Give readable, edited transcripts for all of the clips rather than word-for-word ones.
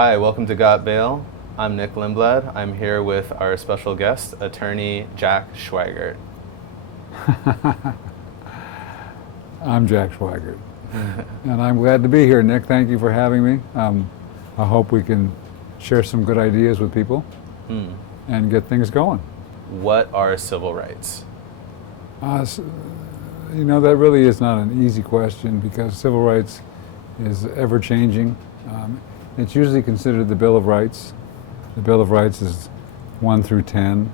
Hi, welcome to Got Bail. I'm Nick Lindblad. I'm here with our special guest, attorney Jack Schweigert. I'm Jack Schweigert, and I'm glad to be here, Nick. Thank you for having me. I hope we can share some good ideas with people and get things going. What are civil rights? You know, that really is not an easy question because civil rights is ever changing. It's usually considered the Bill of Rights. The Bill of Rights is 1 through 10,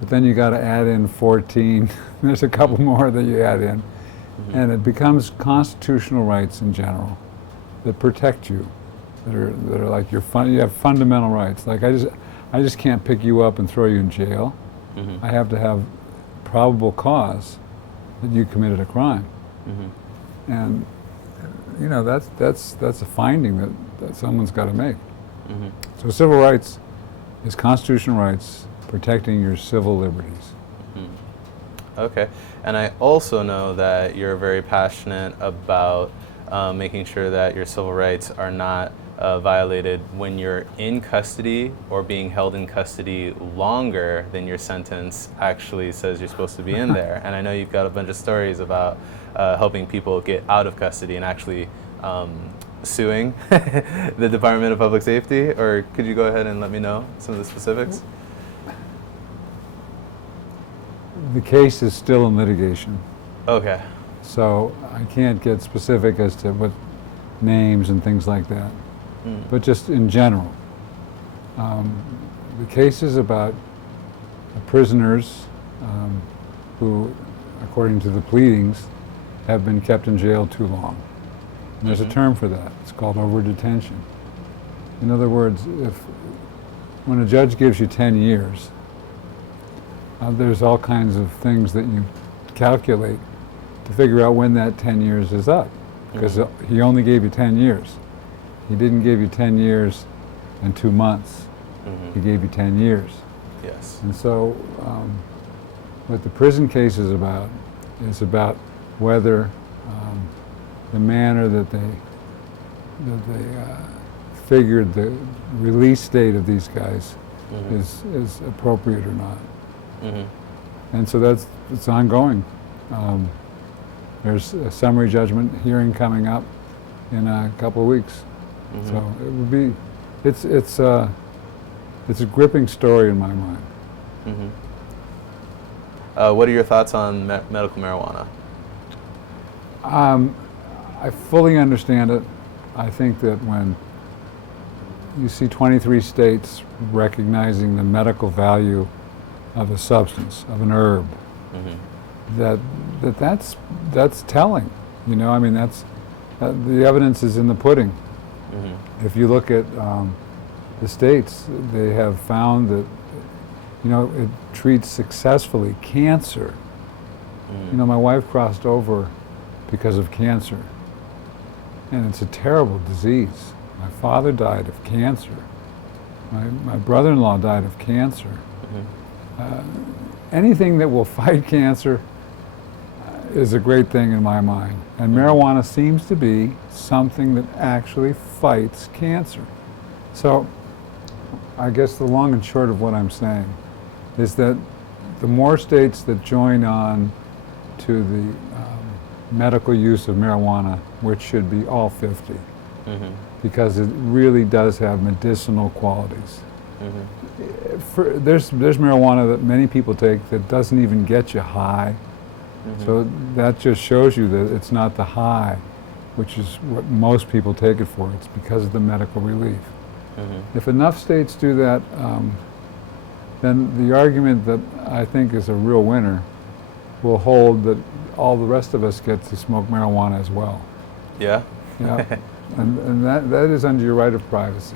but then you got to add in 14. There's a couple more that you add in, and it becomes constitutional rights in general that protect you, that are like you have fundamental rights. Like I just can't pick you up and throw you in jail. I have to have probable cause that you committed a crime, and you know that's a finding that someone's got to make. So civil rights is constitutional rights protecting your civil liberties. Okay, and I also know that you're very passionate about making sure that your civil rights are not violated when you're in custody or being held in custody longer than your sentence actually says you're supposed to be in there. And I know you've got a bunch of stories about helping people get out of custody and actually suing the Department of Public Safety. Or could you go ahead and let me know some of the specifics? The case is still in litigation. Okay. So I can't get specific as to what names and things like that. But just in general, the case is about prisoners who, according to the pleadings, have been kept in jail too long. And there's a term for that. It's called over-detention. In other words, when a judge gives you 10 years, there's all kinds of things that you calculate to figure out when that 10 years is up, because he only gave you 10 years. He didn't give you 10 years and 2 months. He gave you 10 years. Yes. And so what the prison case is about whether the manner that they figured the release date of these guys is appropriate or not. And so it's ongoing. There's a summary judgment hearing coming up in a couple of weeks. So it would be, it's a gripping story in my mind. What are your thoughts on medical marijuana? I fully understand it. I think that when you see 23 states recognizing the medical value of a substance, of an herb, that's telling. You know, I mean, the evidence is in the pudding. If you look at the states, they have found that, you know, it treats successfully cancer. You know, my wife crossed over because of cancer, and it's a terrible disease. My father died of cancer. My brother-in-law died of cancer. Anything that will fight cancer is a great thing in my mind. And marijuana seems to be something that actually fights cancer. So I guess the long and short of what I'm saying is that the more states that join on to the medical use of marijuana, which should be all 50, because it really does have medicinal qualities. There's marijuana that many people take that doesn't even get you high. So that just shows you that it's not the high, which is what most people take it for. It's because of the medical relief. If enough states do that, then the argument that I think is a real winner will hold that all the rest of us get to smoke marijuana as well. Yeah? Yeah. and that is under your right of privacy.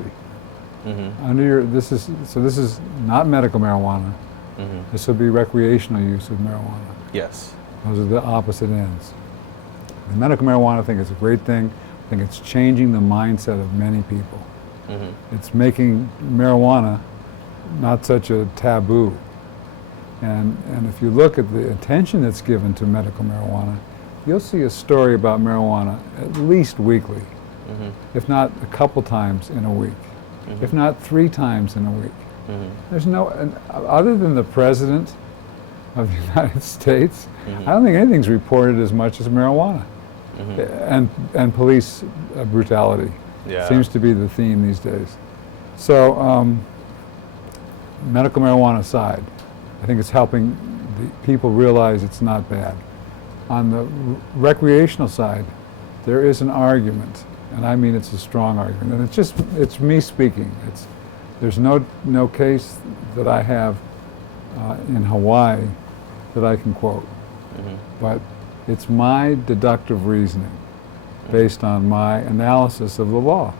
This is not medical marijuana. This would be recreational use of marijuana. Yes. Those are the opposite ends. The medical marijuana, I think, is a great thing. I think it's changing the mindset of many people. It's making marijuana not such a taboo. And if you look at the attention that's given to medical marijuana, you'll see a story about marijuana at least weekly, if not a couple times in a week. if not 3 times in a week. Mm-hmm. There's no, other than the President of the United States, Mm-hmm. I don't think anything's reported as much as marijuana. Mm-hmm. And police brutality seems to be the theme these days. So medical marijuana aside, I think it's helping the people realize it's not bad. On the recreational side, there is an argument, and I mean it's a strong argument, and it's me speaking. There's no case that I have in Hawaii that I can quote, but it's my deductive reasoning based on my analysis of the law.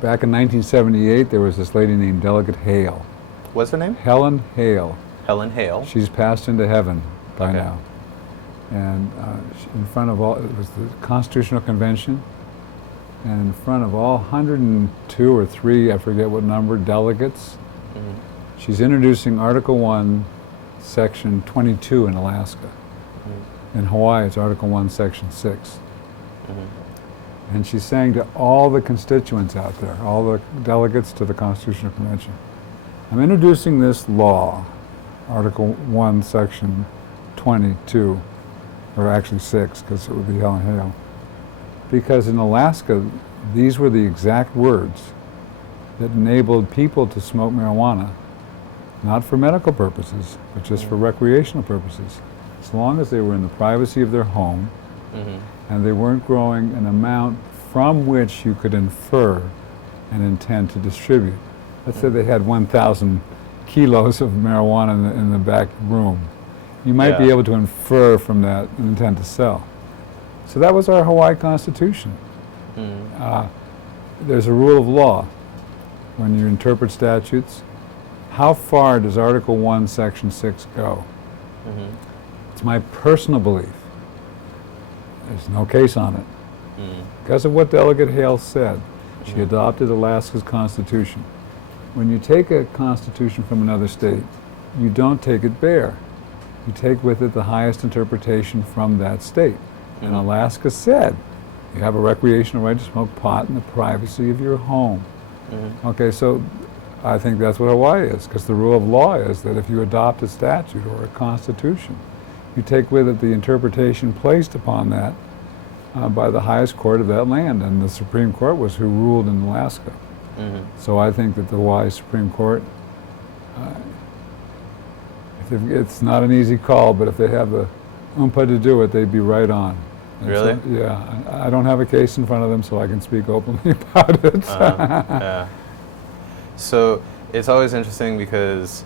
Back in 1978, there was this lady named Delegate Hale. What's her name? Helen Hale. Helen Hale. She's passed into heaven by now. And in front of all, it was the Constitutional Convention, and in front of all 102 or 3, I forget what number, delegates, she's introducing Article 1, Section 22 in Alaska. In Hawaii, it's Article 1, Section 6. And she's saying to all the constituents out there, all the delegates to the Constitutional Convention, I'm introducing this law, Article 1, Section 22, or actually 6, because it would be Helen Hale, because in Alaska, these were the exact words that enabled people to smoke marijuana, not for medical purposes, but just for recreational purposes, as long as they were in the privacy of their home, and they weren't growing an amount from which you could infer an intent to distribute. Let's say they had 1,000 kilos of marijuana in the back room. You might be able to infer from that an intent to sell. So that was our Hawaii Constitution. There's a rule of law when you interpret statutes. How far does Article 1, Section 6 go? It's my personal belief. There's no case on it. Because of what Delegate Hale said, she adopted Alaska's Constitution. When you take a constitution from another state, you don't take it bare. You take with it the highest interpretation from that state. And Alaska said, you have a recreational right to smoke pot in the privacy of your home. Okay, so I think that's what Hawaii is, because the rule of law is that if you adopt a statute or a constitution, you take with it the interpretation placed upon that by the highest court of that land, and the Supreme Court was who ruled in Alaska. So I think that the Hawaii Supreme Court, it's not an easy call, but if they have the oompa to do it, they'd be right on. And really? So, yeah. I don't have a case in front of them, so I can speak openly about it. Yeah. So it's always interesting because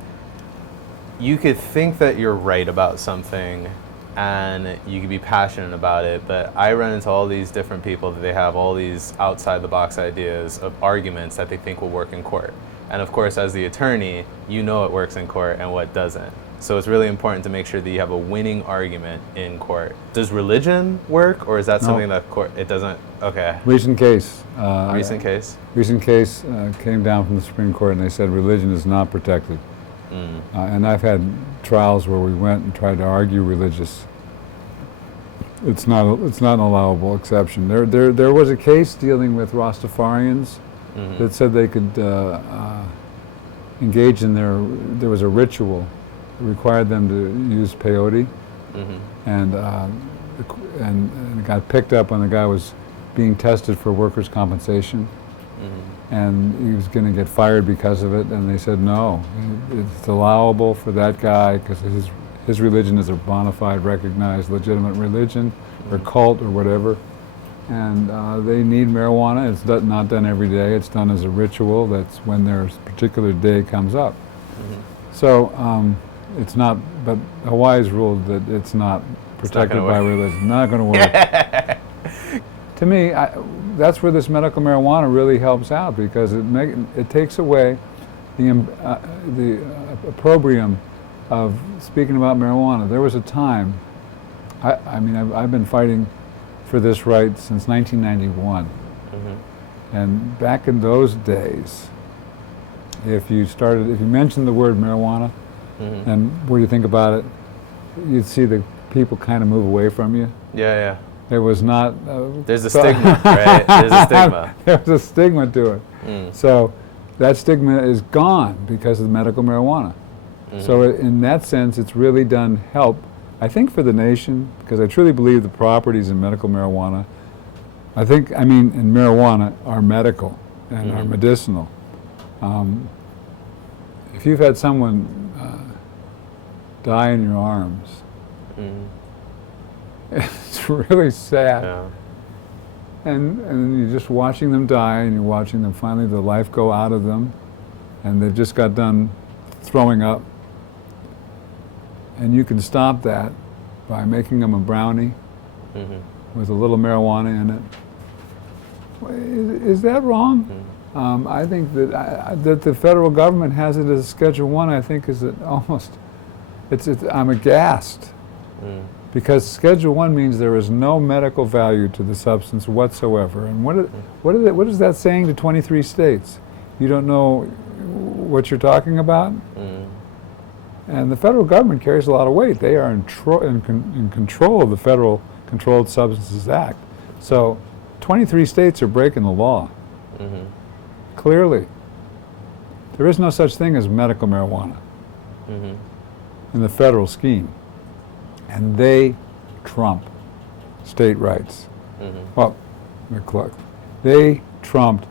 you could think that you're right about something and you could be passionate about it, but I run into all these different people that they have all these outside the box ideas of arguments that they think will work in court. And of course, as the attorney, you know what works in court and what doesn't. So it's really important to make sure that you have a winning argument in court. Does religion work, or is that something that court, it doesn't? Okay. Recent case. Recent case? Recent case came down from the Supreme Court, and they said religion is not protected. And I've had trials where we went and tried to argue religious. It's not an allowable exception. There was a case dealing with Rastafarians that said they could engage in there was a ritual that required them to use peyote, and it got picked up when the guy was being tested for workers' compensation. And he was going to get fired because of it, and they said no, it's allowable for that guy because his religion is a bona fide, recognized, legitimate religion or cult or whatever, and they need marijuana. It's not done every day. It's done as a ritual. That's when their particular day comes up. So it's not, but Hawaii's ruled that it's not protected by religion. Not going to work. To me, that's where this medical marijuana really helps out, because it takes away the opprobrium of speaking about marijuana. There was a time, I mean, I've been fighting for this right since 1991. And back in those days, if you mentioned the word marijuana, and what do you think about it, you'd see the people kind of move away from you. Yeah. It was not... There's a stigma, right? There's a stigma. There was a stigma to it. So that stigma is gone because of medical marijuana. So in that sense, it's really done help, I think, for the nation, because I truly believe the properties in medical marijuana, in marijuana are medical and are medicinal. If you've had someone die in your arms, it's really sad. Yeah. And you're just watching them die, and you're watching them finally, the life go out of them, and they've just got done throwing up. And you can stop that by making them a brownie with a little marijuana in it. Is that wrong? I think that the federal government has it as a Schedule I, I think is it almost, I'm aghast. Because Schedule I means there is no medical value to the substance whatsoever. And what is that saying to 23 states? You don't know what you're talking about? And the federal government carries a lot of weight. They are in control of the Federal Controlled Substances Act. So 23 states are breaking the law. Clearly. There is no such thing as medical marijuana in the federal scheme. And they trump state rights. Well, they trumped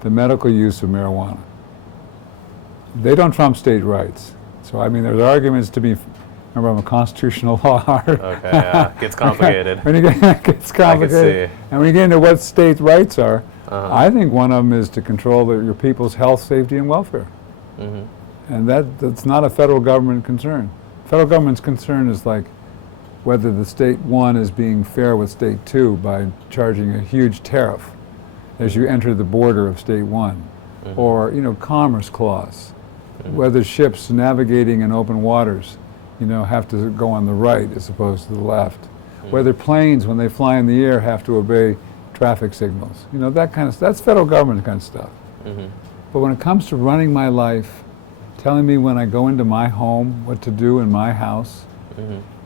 the medical use of marijuana. They don't trump state rights. So, I mean, there's arguments to be, remember, I'm a constitutional law. Okay, yeah, it gets complicated. When you get, it gets complicated. And when you get into what state rights are, I think one of them is to control your people's health, safety, and welfare. And that's not a federal government concern. Federal government's concern is like whether the state one is being fair with state two by charging a huge tariff as you enter the border of state one, or commerce clause. Whether ships navigating in open waters, have to go on the right as opposed to the left. Whether planes, when they fly in the air, have to obey traffic signals. That kind of stuff. That's federal government kind of stuff. But when it comes to running my life, telling me when I go into my home what to do in my house,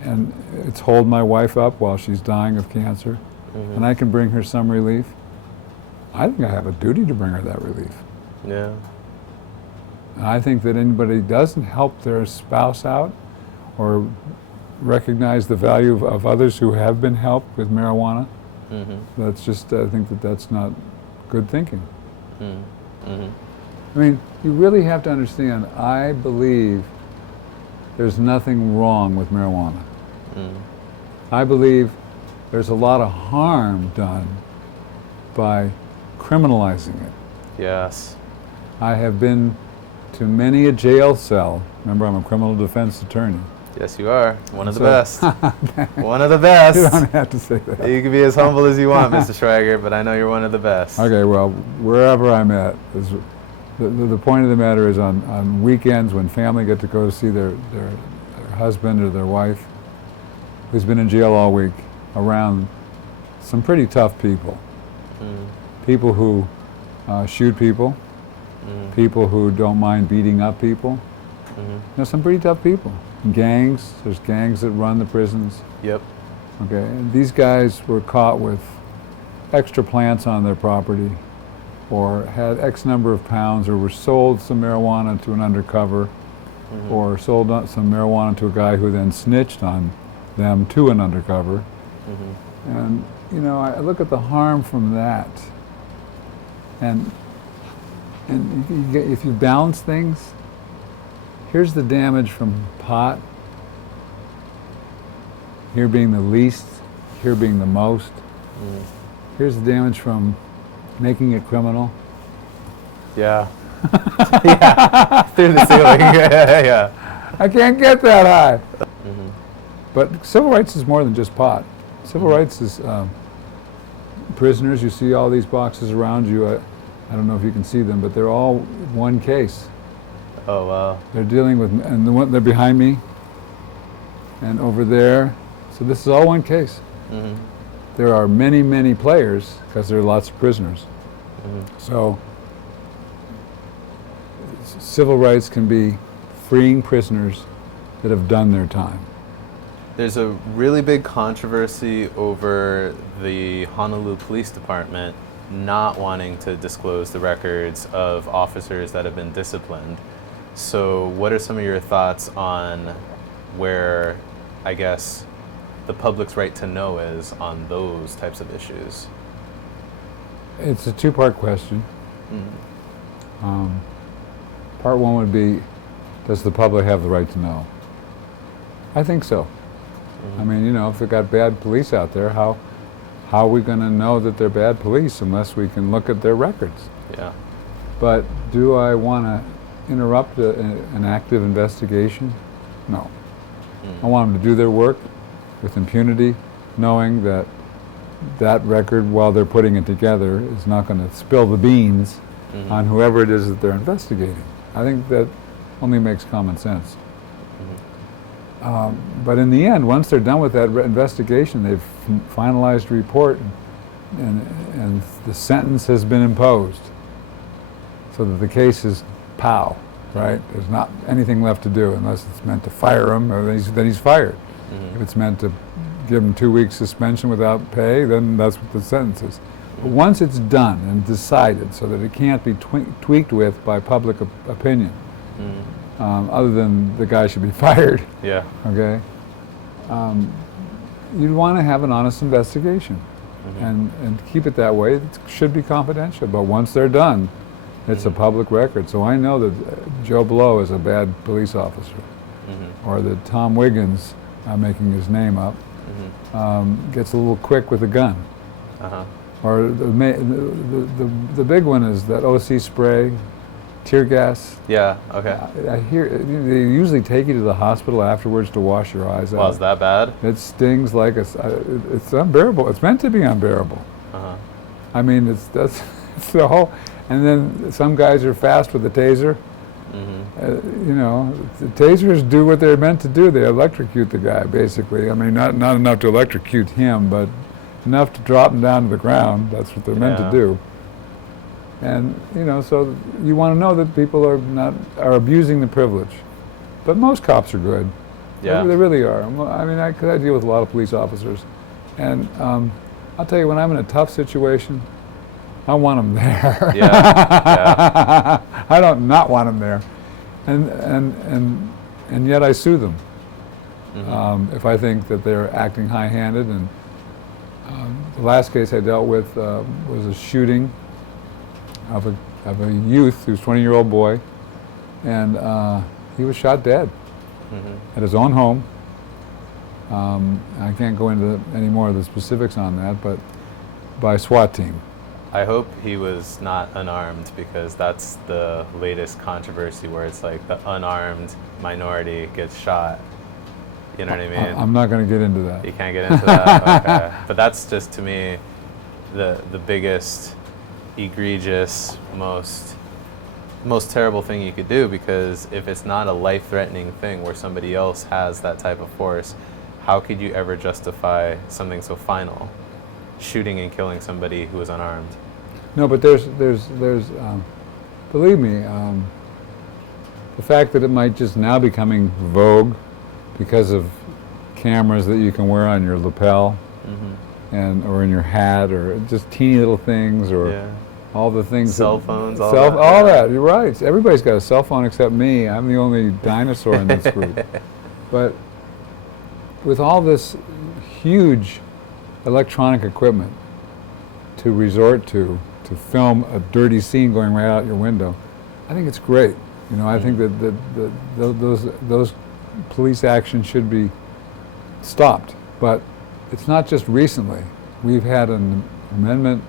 and it's hold my wife up while she's dying of cancer, and I can bring her some relief, I think I have a duty to bring her that relief. Yeah. I think that anybody who doesn't help their spouse out or recognize the value of others who have been helped with marijuana, that's just, I think that's not good thinking. I mean, you really have to understand, I believe there's nothing wrong with marijuana. I believe there's a lot of harm done by criminalizing it. Yes. I have been to many a jail cell. Remember, I'm a criminal defense attorney. Yes, you are. One of the best. One of the best. You don't have to say that. You can be as humble as you want, Mr. Schweigert, but I know you're one of the best. Okay, well, wherever I'm at, the point of the matter is on weekends when family get to go see their husband or their wife who's been in jail all week around some pretty tough people. People who shoot people, people who don't mind beating up people. Some pretty tough people. Gangs, there's gangs that run the prisons. Yep. Okay, and these guys were caught with extra plants on their property, or had X number of pounds, or were sold some marijuana to an undercover, or sold some marijuana to a guy who then snitched on them to an undercover. And I look at the harm from that, and if you balance things, here's the damage from pot, here being the least, here being the most. Here's the damage from making it criminal. Yeah. Yeah. Through the ceiling. Yeah. I can't get that high. But civil rights is more than just pot. Civil rights is prisoners. You see all these boxes around you. I don't know if you can see them, but they're all one case. Oh, wow. They're dealing with, and they're behind me, and over there. So this is all one case. There are many, many players because there are lots of prisoners. So civil rights can be freeing prisoners that have done their time. There's a really big controversy over the Honolulu Police Department not wanting to disclose the records of officers that have been disciplined. So what are some of your thoughts on where, I guess, the public's right to know is on those types of issues? It's a two-part question. Part one would be, does the public have the right to know? I think so. I mean, you know, if they've got bad police out there, how are we going to know that they're bad police unless we can look at their records? Yeah. But do I want to interrupt an active investigation? No. I want them to do their work with impunity, knowing that that record, while they're putting it together, is not going to spill the beans on whoever it is that they're investigating. I think that only makes common sense. But in the end, once they're done with that investigation, they've finalized a report, and the sentence has been imposed, so that the case is pow, right? There's not anything left to do unless it's meant to fire him, or then he's fired. If it's meant to give him 2 weeks suspension without pay, then that's what the sentence is. But once it's done and decided, so that it can't be tweaked with by public opinion, other than the guy should be fired. Yeah. Okay. You'd want to have an honest investigation, and keep it that way. It should be confidential. But once they're done, it's a public record. So I know that Joe Blow is a bad police officer, or that Tom Wiggins, I'm making his name up, gets a little quick with a gun. Or the big one is that OC spray, tear gas. Yeah, okay. I hear they usually take you to the hospital afterwards to wash your eyes out. Well, is that bad? It stings like it's unbearable. It's meant to be unbearable. I mean, it's the whole. And then some guys are fast with the taser. You know, the tasers do what they're meant to do. They electrocute the guy, basically. I mean, not enough to electrocute him, but enough to drop him down to the ground. That's what they're meant to do. And you know, so you want to know that people are abusing the privilege. But most cops are good. Yeah. They really are. I mean, I deal with a lot of police officers, and I'll tell you, when I'm in a tough situation, I want them there. Yeah. I don't not want them there, and yet I sue them if I think that they're acting high-handed. And the last case I dealt with was a shooting of a youth, who was a 20-year-old boy, and he was shot dead at his own home. I can't go into any more of the specifics on that, but by a SWAT team. I hope he was not unarmed, because that's the latest controversy where it's like the unarmed minority gets shot. You know what I mean? I'm not going to get into that. You can't get into that? Okay. But that's just, to me, the biggest, egregious, most terrible thing you could do, because if it's not a life-threatening thing where somebody else has that type of force, how could you ever justify something so final? Shooting and killing somebody who is unarmed. No, but there's believe me, the fact that it might just now be coming vogue because of cameras that you can wear on your lapel, or in your hat, or just teeny little things, or all the things. Cell phones, all that. You're right. Everybody's got a cell phone except me. I'm the only dinosaur in this group. But with all this huge electronic equipment to resort to film a dirty scene going right out your window, I think it's great. You know, I think that those police actions should be stopped. But it's not just recently. We've had an amendment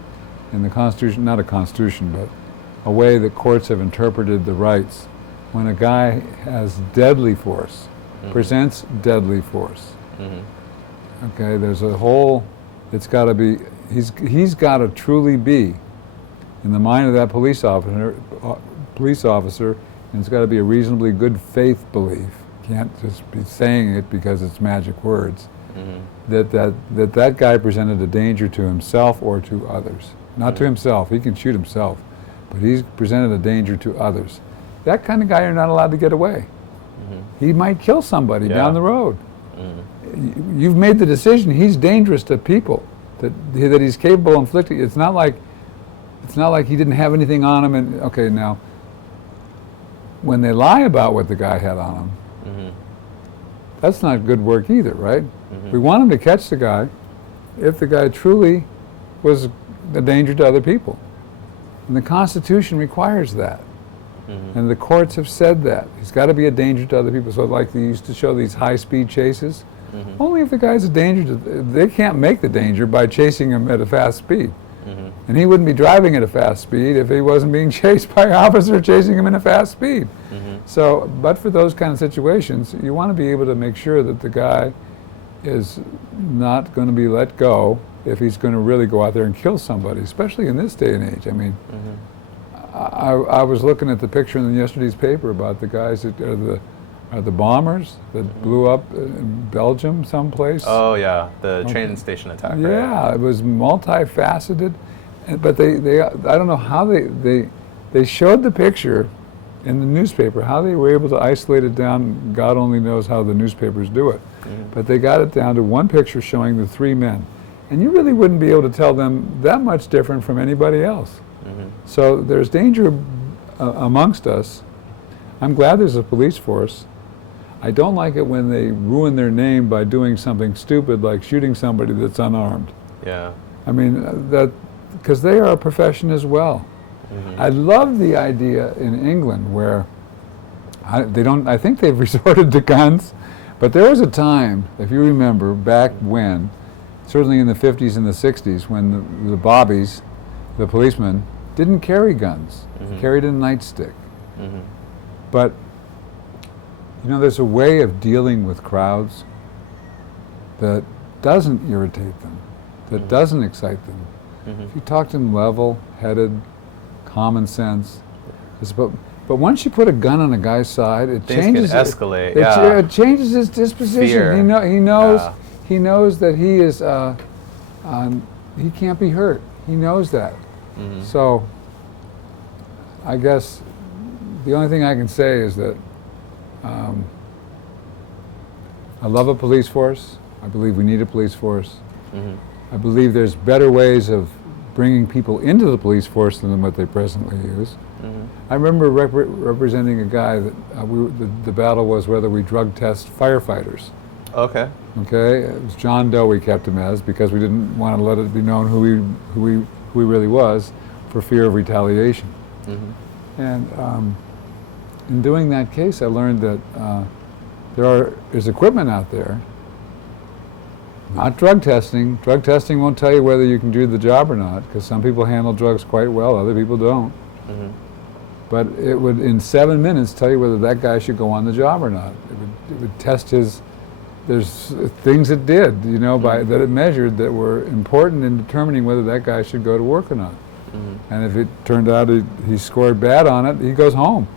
in the Constitution, not a Constitution, but a way that courts have interpreted the rights. When a guy has deadly force, presents deadly force, okay, there's a whole. It's got to be. He's got to truly be in the mind of that police officer, and it's got to be a reasonably good faith belief. Can't just be saying it because it's magic words. That guy presented a danger to himself or to others. Not to himself. He can shoot himself, but he's presented a danger to others. That kind of guy, you're not allowed to get away. He might kill somebody down the road. You've made the decision. He's dangerous to people. That he's capable of inflicting. It's not like it's not like he didn't have anything on him. And okay, now, when they lie about what the guy had on him, that's not good work either, right? We want him to catch the guy if the guy truly was a danger to other people. And the Constitution requires that. And the courts have said that. He's got to be a danger to other people. So like they used to show these high-speed chases, only if the guy's a danger to, they can't make the danger by chasing him at a fast speed. And he wouldn't be driving at a fast speed if he wasn't being chased by an officer chasing him in a fast speed. So, but for those kind of situations, you want to be able to make sure that the guy is not going to be let go if he's going to really go out there and kill somebody, especially in this day and age. I mean, I was looking at the picture in yesterday's paper about the guys that are the bombers that blew up in Belgium someplace. Oh yeah, the train station attack. Yeah, right? It was multifaceted, but they I don't know how they showed the picture in the newspaper, how they were able to isolate it down. God only knows how the newspapers do it. But they got it down to one picture showing the three men. And you really wouldn't be able to tell them that much different from anybody else. So there's danger amongst us. I'm glad there's a police force. I don't like it when they ruin their name by doing something stupid like shooting somebody that's unarmed. Yeah. I mean, that because they are a profession as well. I love the idea in England where I think they've resorted to guns, but there was a time, if you remember, back when, certainly in the 50s and the 60s, when the bobbies, the policemen, didn't carry guns, carried a nightstick. But, you know, there's a way of dealing with crowds that doesn't irritate them, that doesn't excite them. If you talk to them level-headed, common sense, but once you put a gun on a guy's side, it changes. Things can escalate. It changes his disposition. Fear. He knows. He knows that he is. He can't be hurt. He knows that. So, I guess the only thing I can say is that I love a police force. I believe we need a police force. I believe there's better ways of bringing people into the police force than what they presently use. I remember representing a guy that the battle was whether we drug test firefighters. Okay. Okay, it was John Doe we kept him as because we didn't want to let it be known who he really was for fear of retaliation. And in doing that case, I learned that there's equipment out there. Not drug testing. Drug testing won't tell you whether you can do the job or not, because some people handle drugs quite well, other people don't. But it would, in 7 minutes, tell you whether that guy should go on the job or not. It would test his. There's things it did, you know, that it measured that were important in determining whether that guy should go to work or not. And if it turned out he scored bad on it, he goes home.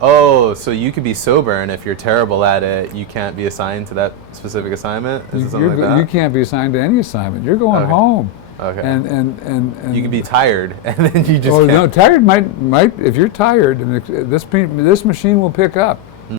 Oh, so you could be sober, and if you're terrible at it, you can't be assigned to that specific assignment? Is it something like that? You can't be assigned to any assignment. You're going home. Okay. And you could be tired, and then you just can't. No, tired might if you're tired, and this machine will pick up.